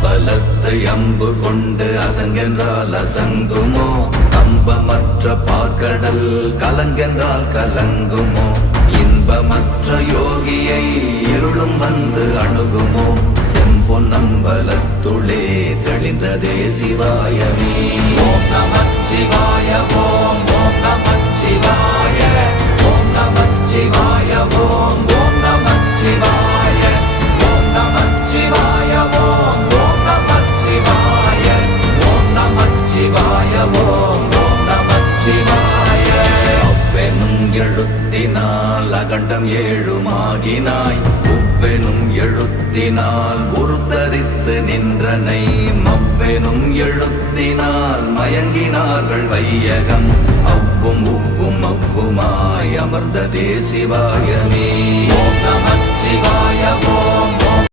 அம்பலத்தை அம்பு கொண்டு அசங்கென்றால் அசங்குமோ கம்பமற்ற பார்க்கடல் கலங்கென்றால் கலங்குமோ இன்பமற்ற யோகியை இருளும் வந்து அணுகுமோ செம்பொன்னம்பலத்துளே தெளிந்ததே சிவாயமே. ஓம் நமச்சிவாய ஓம் ஓம் நமச்சிவாய ஓம் நமச்சிவாய ஓம் ஓம் நமச்சிவாய ஓம் நமச்சிவாய ஓம் ஓம் நமச்சிவாய ஓம் நமச்சிவாய ஓம் ஓம் நமச்சிவாய. அவ்வெனும் எழுத்தினால் அகண்டம் ஏழுமாகினாய் உவ்வெனும் எழுத்தினால் உருத்தரித்து நின்றனை மவ்வெனும் எழுத்தினால் மயங்கினார்கள் வையகம் அவ்வும் உவ்வும் அவ்வுமாய் அமர்ந்ததே சிவாயமே. ஓம் நமச்சிவாய ஓம்